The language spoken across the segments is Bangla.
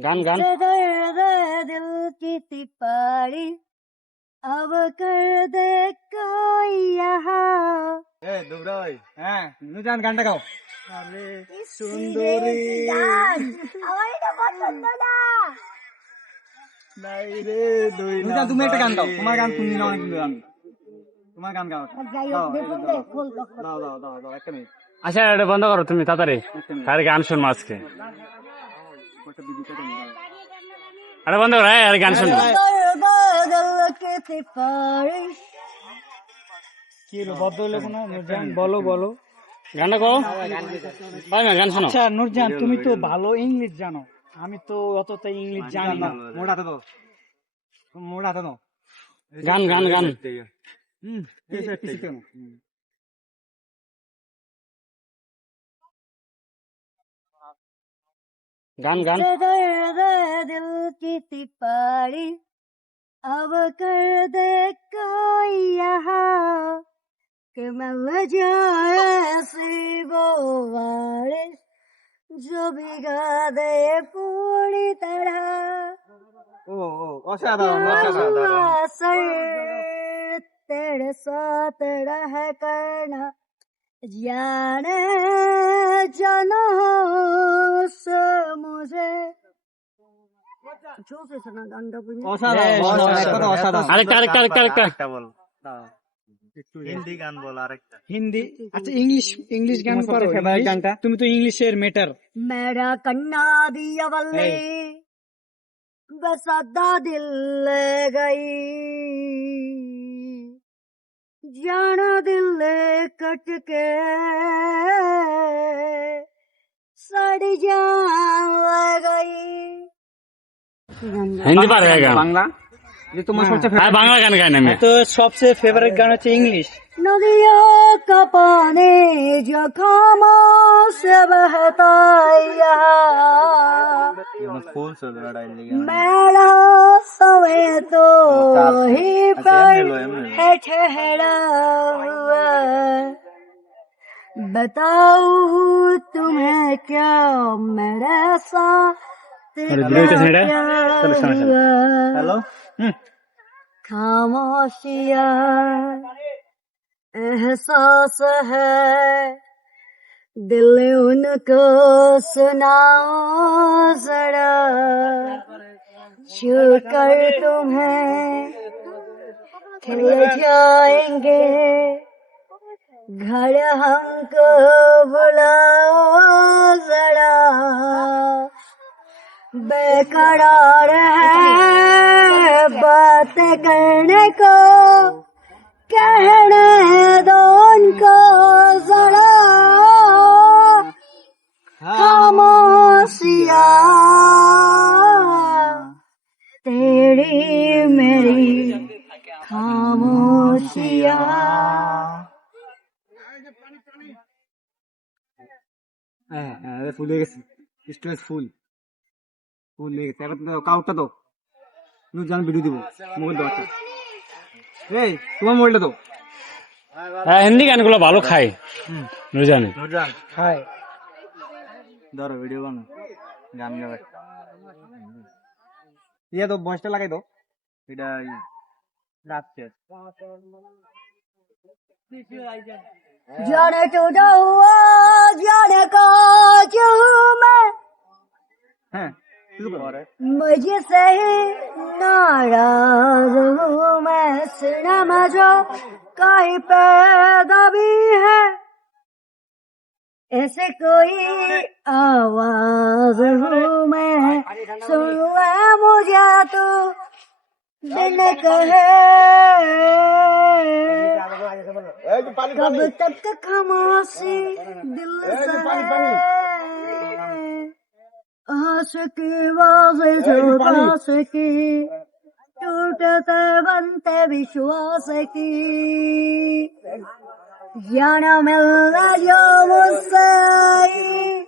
গান গান दिल की सिपाही अब कर दे कोई यहाँ দুবরাই হ্যাঁ নুজান গানটা গাও আরে সুন্দরী আমার এটা পছন্দ না নাই রে দুই নুজান তুমি একটা গান গাও তোমার গান শুনি না অনেক গান তোমার গান গাও দাও দাও দাও দাও একটা মিনিট আচ্ছা এটা বন্ধ করো তুমি তাড়াতাড়ি আর গান শুনবো আজকে একটা বিজি করে নিও আরে বন্ধ করো আর গান শুনবো दिल की सिपाही কি রে বদল হলো না নুজান বলো বলো গানটা কও ভাই গান শোনো আচ্ছা নুরজান তুমি তো ভালো ইংলিশ জানো আমি তো অতটা ইংলিশ জানি না মোড়াতে দাও মোড়াতে দাও গান গান গান গান গান दिल की सिपाही अब कर दे कोई यहाँ कि मिल जाए ऐसी वो बारिश जो भिगा दे पूरी तरह ও ও অসাধারণ অসাধারণ असर तेरे साथ रह करना जाने जानो से मुझे जोर से सुना गाना बुझे অসাধারণ অসাধারণ আরেকটা আরেকটা আরেকটা আরেকটা বল হিন্দি গান বল আরেকটা হিন্দি আচ্ছা ইংলিশ ইংলিশ গান পারো ফেভারিট গানটা তুমি তো ইংলিশের মেটার मेरा कन्ना दिया वल्ले बस अद्धा दिल ले गई जाना दिल ले कट के सड़ जा गई হিন্দি পারে গান বাংলা যে তোমার সবচেয়ে হ্যাঁ বাংলা গান গাই না আমি তো সবচেয়ে ফেভারিট গান হচ্ছে ইংলিশ नदियों का पानी जो खामोश से बहता यहाँ ফুল সব লড়াই লেগে मेरा समय तो ही पर है ठहरा हुआ बताओ तुम्हें क्या मेरे साथ अरे वीडियो कैसे है? चलो, सुनो, सुनो। হ্যালো खामोशियाँ एहसास है दिल उनको सुनाओ जरा छू कर तुम्हें खिल जाएंगे घर हमको बुलाओ जरा बेकरार है बात करने को कहने दो उनको जरा खामोशिया तेरी मेरी खामोशिया হ্যাঁ হ্যাঁ ফুল হয়ে গেছে স্ট্রেস ফুল ফুল হয়ে গেছে এখন তো কাউটা তো নুরজান ভিডিও দিব মোবাইল দাও আচ্ছা এই তোমার মোবাইলটা দাও হ্যাঁ হিন্দি গানগুলো ভালো খায় নুরজান নুরজান হাই ধরো ভিডিও বানাও গান গাবে ইয়ে তো ভয়েসটা লাগাই দাও এটা রাখছে जाने टूटा हुआ जाने का जो हूँ मैं হ্যাঁ শুরু করো मुझे सही नाराज हूँ मैं सुना मजो कहीं पैदा भी है ऐसे कोई आवाज हूँ मैं सुन ले मुझे तो दिल कहे कब तक खामोशी दिल से आशिकी वाज़े जो आशिकी टूटते बनते विश्वास की जाना मिलना जो मुझसे आई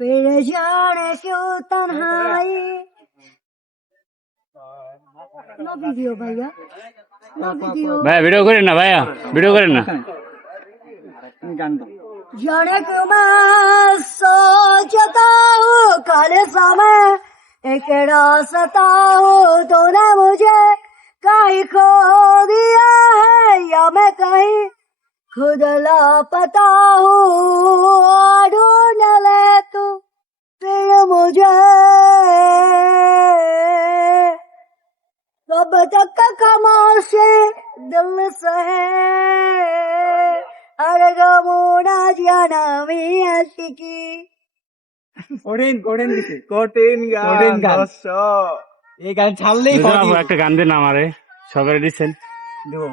फिर जाने क्यों तन्हाई नो वीडियो भैया नो वीडियो ভাইয়া ভিডিও করেন না ভাইয়া ভিডিও করেন না গান দাও जाने क्यों मैं सोचता हूँ कल समय एक रास्ता हो तूने मुझे कहीं खो दिया है या मैं कहीं खुद लापता हूँ ढूंढ ले तू फिर मुझे कब तक खामोशी दिल सहे हर गमोना জানামি আশিকি কঠিন কঠিন দিছে কঠিন কঠিন গান। দর্শক এই গান ছাড়লেই দুজন আপু একটা গান দিন আমারে সকালে দিচ্ছেন দেবো